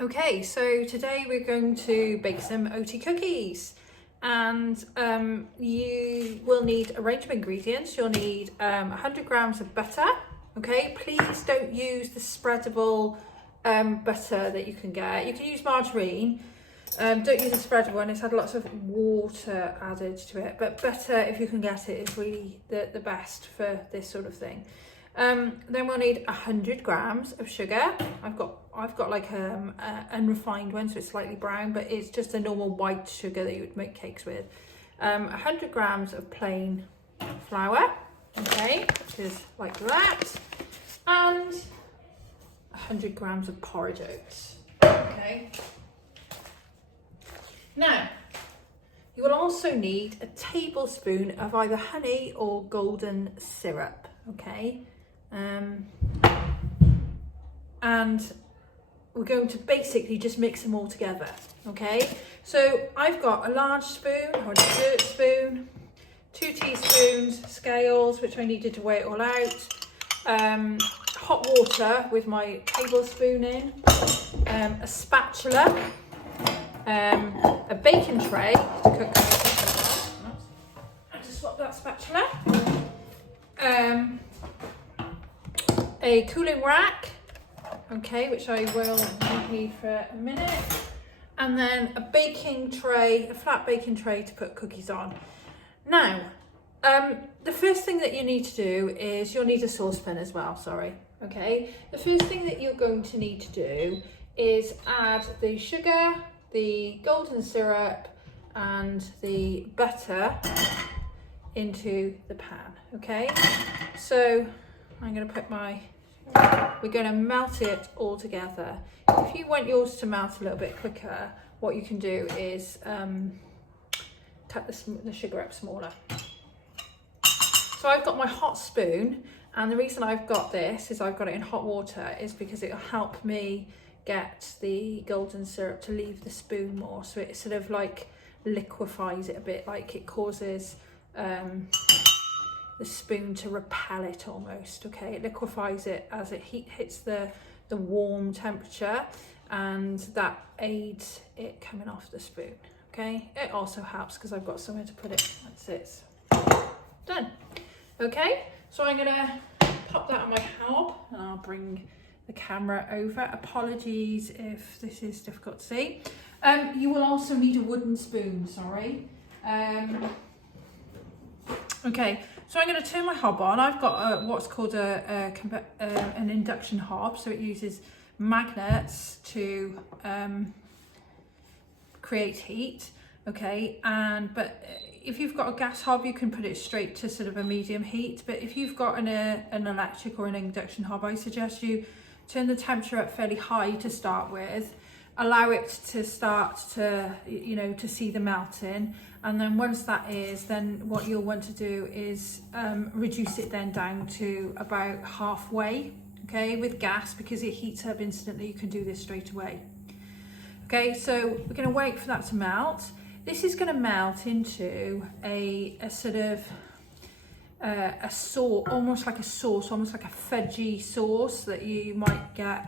Okay, so today we're going to bake some Oaty cookies, and you will need a range of ingredients. You'll need 100 grams of butter. Okay, please don't use the spreadable butter that you can get. You can use margarine. Don't use the spreadable one, it's had lots of water added to it, but butter, if you can get it, is really the best for this sort of thing. Then we'll need 100 grams of sugar. I've got like an unrefined one, so it's slightly brown, but it's just a normal white sugar that you would make cakes with. 100 grams of plain flour, okay, which is like that, and 100 grams of porridge oats, okay. Now, you will also need a tablespoon of either honey or golden syrup, okay? And we're going to basically just mix them all together, okay? So I've got a large spoon or a dessert spoon, 2 teaspoons, scales, which I needed to weigh it all out, hot water with my tablespoon in, a spatula, a baking tray to cook. I just swap that spatula. A cooling rack, okay, which I will need for a minute, and then a baking tray, a flat baking tray to put cookies on. Now, the first thing that you need to do is you'll need a saucepan as well, sorry, okay. The first thing that you're going to need to do is add the sugar, the golden syrup and the butter into the pan, okay. So I'm going to put we're going to melt it all together. If you want yours to melt a little bit quicker, what you can do is cut the sugar up smaller. So I've got my hot spoon, and the reason I've got this is I've got it in hot water is because it'll help me get the golden syrup to leave the spoon more, so it sort of like liquefies it a bit, like it causes the spoon to repel it almost, okay. It liquefies it as it hits the warm temperature, and that aids it coming off the spoon, okay. It also helps because I've got somewhere to put it. That's it, done. Okay, so I'm gonna pop that on my hob and I'll bring the camera over. Apologies if this is difficult to see. You will also need a wooden spoon, sorry. Okay, so I'm going to turn my hob on. I've got what's called an induction hob, so it uses magnets to create heat, okay. But if you've got a gas hob, you can put it straight to sort of a medium heat, but if you've got an electric or an induction hob, I suggest you turn the temperature up fairly high to start with, allow it to start to, to see the melting, and then once that is, then what you'll want to do is reduce it then down to about halfway, okay, with gas, because it heats up instantly. You can do this straight away. Okay, so we're going to wait for that to melt. This is going to melt into a sort of a sauce, almost like a fudgy sauce that you might get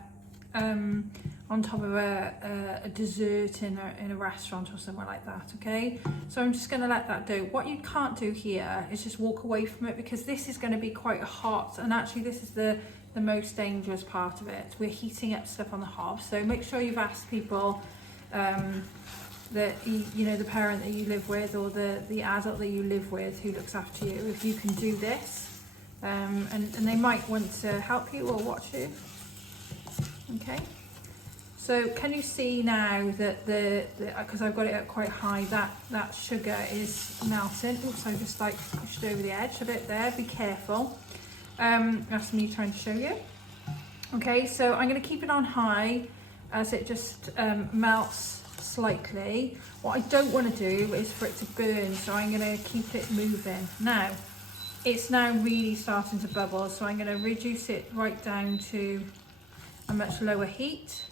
on top of a dessert in a restaurant or somewhere like that, okay. So I'm just going to let that do. What you can't do here is just walk away from it, because this is going to be quite hot, and actually this is the most dangerous part of it. We're heating up stuff on the hob, so make sure you've asked people that the parent that you live with, or the adult that you live with who looks after you, if you can do this, and they might want to help you or watch you, okay. So can you see now that because I've got it at quite high, that sugar is melting. Oops, I just like pushed over the edge a bit there, be careful. That's me trying to show you. Okay, so I'm going to keep it on high as it just melts slightly. What I don't want to do is for it to burn, so I'm going to keep it moving. Now, it's now really starting to bubble, so I'm going to reduce it right down to a much lower heat,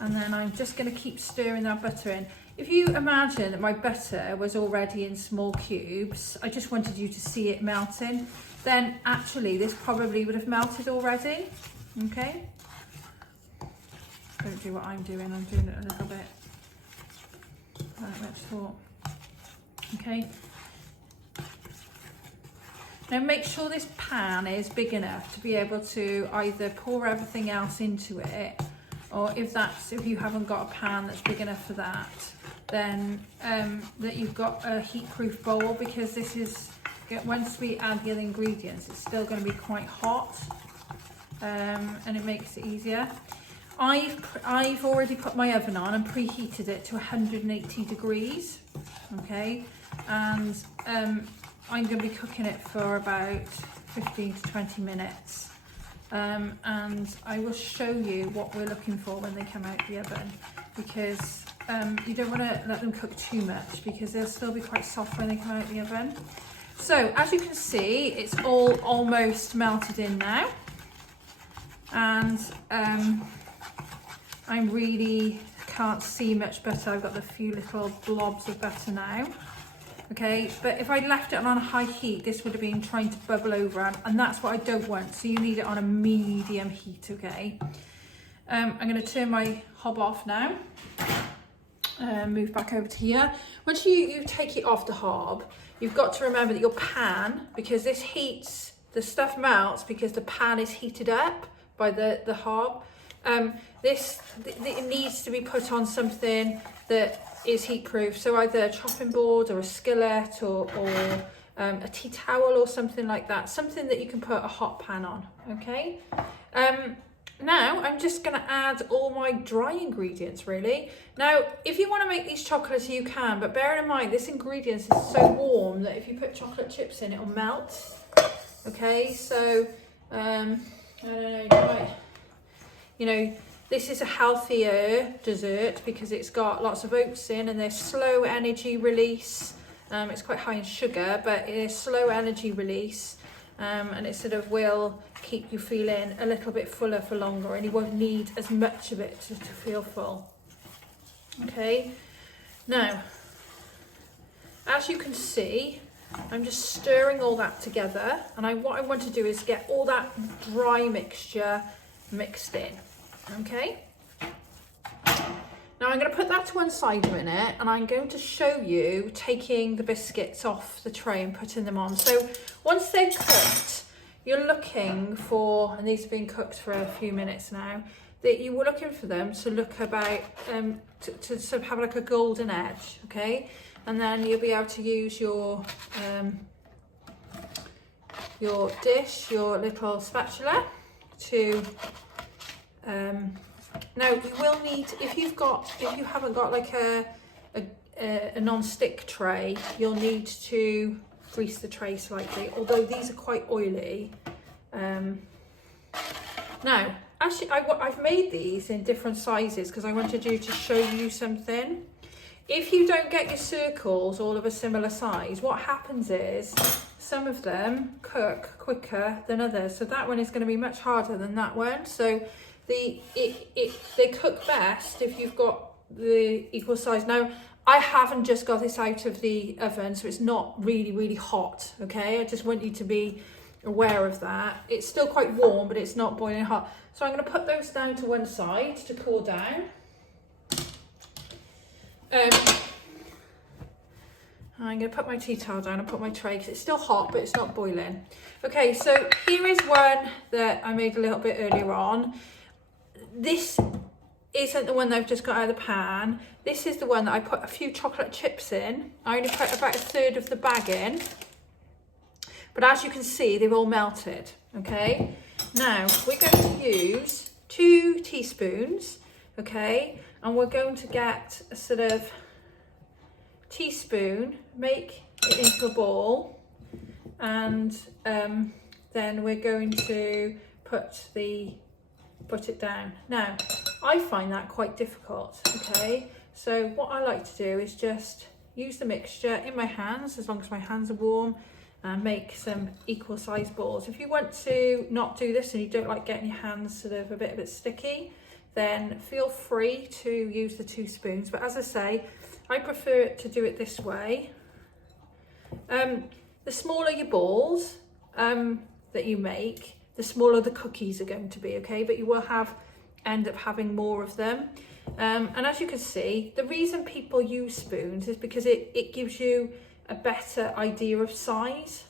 and then I'm just going to keep stirring that butter in. If you imagine that my butter was already in small cubes, I just wanted you to see it melting, then actually this probably would have melted already, okay? Don't you what I'm doing. I'm doing it a little bit like much thought. Okay. Now make sure this pan is big enough to be able to either pour everything else into it, or if you haven't got a pan that's big enough for that, then that you've got a heat-proof bowl, because this is, once we add the other ingredients, it's still going to be quite hot, and it makes it easier. I've already put my oven on and preheated it to 180 degrees, okay, and I'm going to be cooking it for about 15 to 20 minutes, and I will show you what we're looking for when they come out the oven, because you don't want to let them cook too much, because they'll still be quite soft when they come out the oven. So as you can see, it's all almost melted in now, and I really can't see much butter. I've got the few little blobs of butter now. Okay, but if I left it on a high heat, this would have been trying to bubble over, and that's what I don't want. So you need it on a medium heat, okay? I'm going to turn my hob off now. Move back over to here. Once you take it off the hob, you've got to remember that your pan, because this heats, the stuff melts because the pan is heated up by the hob. It needs to be put on something that is heat proof, so either a chopping board or a skillet or a tea towel or something like that, something that you can put a hot pan on. Okay, now I'm just going to add all my dry ingredients really. Now if you want to make these chocolates you can, but bear in mind this ingredient is so warm that if you put chocolate chips in, it'll melt. Okay, so I don't know, you know, this is a healthier dessert because it's got lots of oats in, and there's slow energy release. It's quite high in sugar, but it is slow energy release, and it sort of will keep you feeling a little bit fuller for longer, and you won't need as much of it to feel full. Okay, now as you can see, I'm just stirring all that together, and what I want to do is get all that dry mixture mixed in. Okay, now I'm going to put that to one side a minute, and I'm going to show you taking the biscuits off the tray and putting them on. So once they're cooked, you're looking for, and these have been cooked for a few minutes now, that you were looking for them to look about, to sort of have like a golden edge, okay? And then you'll be able to use your dish, your little spatula to, now you will need, if you haven't got like a non-stick tray, you'll need to grease the tray slightly, although these are quite oily. Now actually I've made these in different sizes because I wanted to show you something. If you don't get your circles all of a similar size, what happens is some of them cook quicker than others, so that one is going to be much harder than that one. So they cook best if you've got the equal size. Now I haven't just got this out of the oven, so it's not really hot, okay? I just want you to be aware of that. It's still quite warm, but it's not boiling hot. So I'm going to put those down to one side to cool down. I'm going to put my tea towel down and put my tray because it's still hot, but it's not boiling. Okay, so here is one that I made a little bit earlier on. This isn't the one that I've just got out of the pan. This is the one that I put a few chocolate chips in. I only put about a third of the bag in. But as you can see, they've all melted, okay? Now, we're going to use 2 teaspoons, okay? And we're going to get a sort of teaspoon, make it into a ball, and then we're going to put it down. Now, I find that quite difficult, okay? So what I like to do is just use the mixture in my hands, as long as my hands are warm, and make some equal size balls. If you want to not do this and you don't like getting your hands sort of a bit sticky, then feel free to use the 2 spoons. But as I say, I prefer to do it this way. The smaller your balls that you make, the smaller the cookies are going to be, okay? But you will have end up having more of them. And as you can see, the reason people use spoons is because it gives you a better idea of size,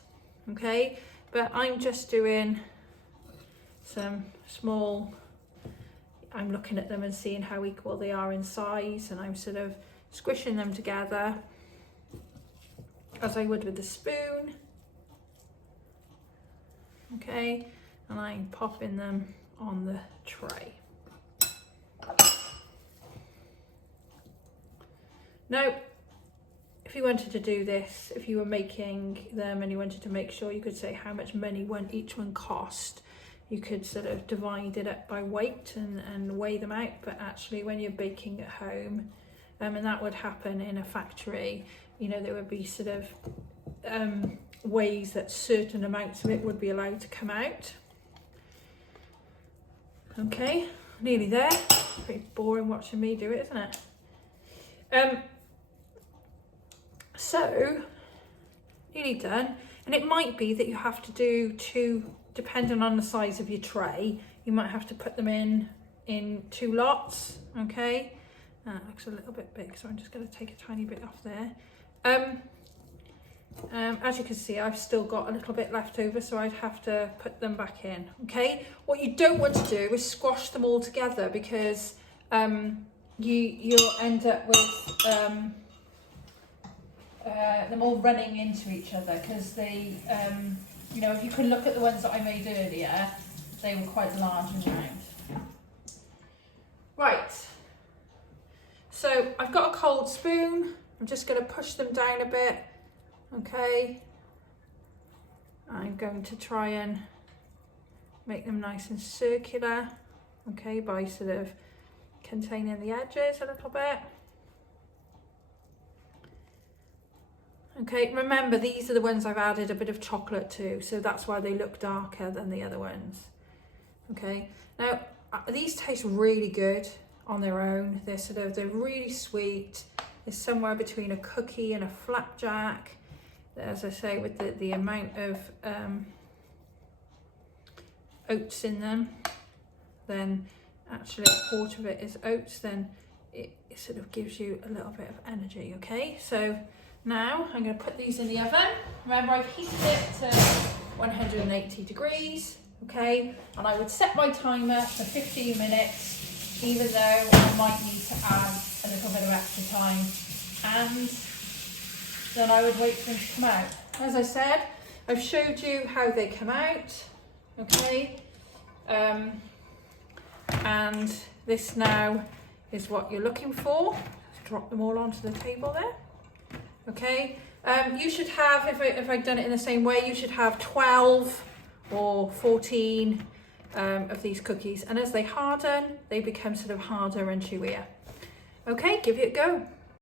okay? But I'm just doing some small, I'm looking at them and seeing how equal they are in size, and I'm sort of squishing them together as I would with the spoon, okay? And I'm popping them on the tray. Now, if you wanted to do this, if you were making them and you wanted to make sure you could say how much money each one cost, you could sort of divide it up by weight and weigh them out. But actually when you're baking at home, and that would happen in a factory, you know, there would be sort of ways that certain amounts of it would be allowed to come out. Okay, nearly there. Pretty boring watching me do it, isn't it? So, nearly done. And it might be that you have to do two, depending on the size of your tray, you might have to put them in 2 lots, okay? That looks a little bit big, so I'm just going to take a tiny bit off there. As you can see, I've still got a little bit left over, so I'd have to put them back in, okay? What you don't want to do is squash them all together, because you'll end up with them all running into each other, because they, you know, if you can look at the ones that I made earlier, they were quite large and round. Right, so I've got a cold spoon. I'm just going to push them down a bit, okay? I'm going to try and make them nice and circular, okay, by sort of containing the edges a little bit. Okay, remember these are the ones I've added a bit of chocolate to, so that's why they look darker than the other ones. Okay, now these taste really good on their own. They're really sweet. They're somewhere between a cookie and a flapjack. As I say, with the amount of oats in them, then actually a quarter of it is oats, then it sort of gives you a little bit of energy, okay? So now I'm going to put these in the oven. Remember, I've heated it to 180 degrees, okay? And I would set my timer for 15 minutes, even though I might need to add a little bit of extra time. And then I would wait for them to come out. As I said, I've showed you how they come out, okay? And this now is what you're looking for. Let's drop them all onto the table there. Okay, you should have, if I'd done it in the same way, you should have 12 or 14 of these cookies, and as they harden, they become sort of harder and chewier. Okay, give it a go.